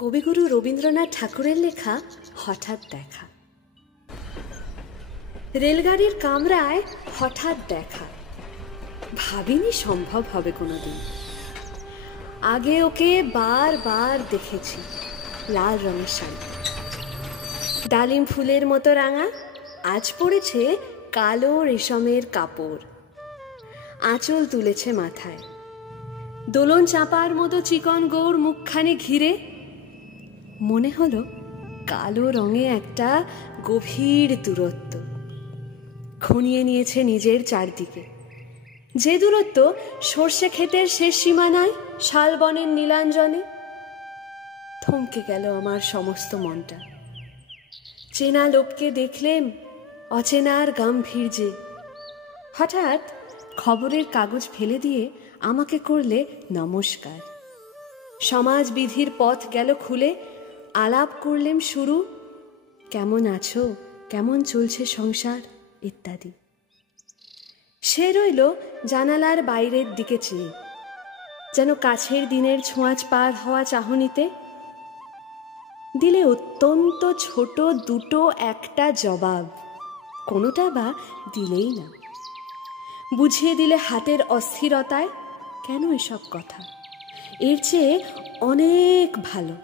কবিগুরু রবীন্দ্রনাথ ঠাকুরের লেখা হঠাৎ দেখা। রেলগাড়ির কামরায় হঠাৎ দেখা, ভাবিনি সম্ভব হবে কোনোদিন। আগে ওকে বারবার দেখেছি, লাল রঙের শাড়ি, ডালিম ফুলের মতো রাঙা, আজ পড়েছে কালো রেশমের কাপড়, আঁচল তুলেছে মাথায়, দোলন চাপার মতো চিকন গৌর মুখখানি ঘিরে। মনে হলো কালো রঙে একটা গভীর দূরত্ব খনিয়ে নিয়েছে নিজের চারদিকে, যে দূরত্ব সর্ষে ক্ষেতের শেষ সীমানায় শালবনের নীলাঞ্জনে। থমকে গেল আমার সমস্ত মনটা। চেনা লোককে দেখলেম অচেনার গাম্ভীর্যে। হঠাৎ খবরের কাগজ ফেলে দিয়ে আমাকে করলে নমস্কার। সমাজবিধির পথ গেল খুলে, আলাপ করলেম শুরু, কেমন আছো, কেমন চলছে সংসার ইত্যাদি। সে রইল জানালার বাইরের দিকে চেয়ে, যেন কাছের দিনের ছোঁয়াচ পার হওয়া চাহনিতে। দিলে অত্যন্ত ছোট দুটো একটা জবাব, কোনোটা বা দিলেই না। বুঝিয়ে দিলে হাতের অস্থিরতায়, কেন এসব কথা, এর চেয়ে অনেক ভালো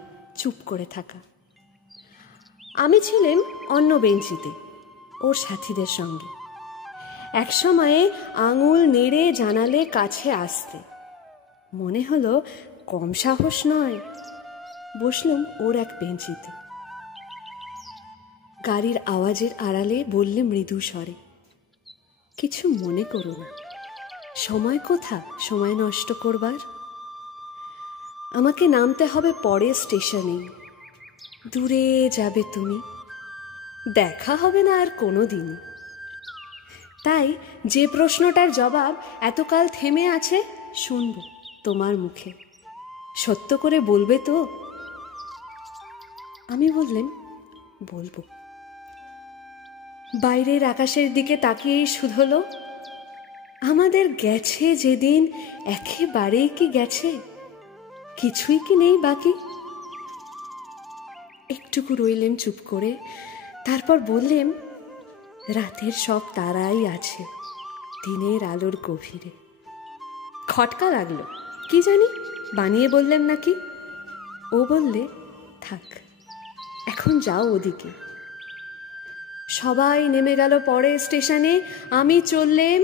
চুপ করে থাকা। আমি ছিলাম অন্য বেঞ্চিতে ওর সাথীদের সঙ্গে। একসময়ে আঙুল নেড়ে জানালে কাছে আসতে, মনে হলো কম সাহস নয়। বসলাম ওর এক বেঞ্চিতে। গাড়ির আওয়াজের আড়ালে বললে মৃদু স্বরে, কিছু মনে করো না, সময় কোথা সময় নষ্ট করবার। আমাকে নামতে হবে পরে স্টেশনে, দূরে যাবে তুমি, দেখা হবে না আর কোনো দিন। তাই যে প্রশ্নটার জবাব এতকাল থেমে আছে শুনব তোমার মুখে, সত্য করে বলবে তো? আমি বললেন বলবো। বাইরের আকাশের দিকে তাকিয়েই শুধলো, আমাদের গেছে যেদিন একেবারেই কি গেছে, কিছুই কি নেই বাকি। একটুকু রইলেম চুপ করে, তারপর বললেম, রাতের সব তারাই আছে দিনের আলোর গভীরে। খটকা লাগলো, কি জানি বানিয়ে বললেম নাকি। ও বললে, থাক এখন যাও ওদিকে। সবাই নেমে গেল পরে স্টেশনে, আমি চললেম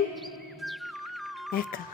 একা।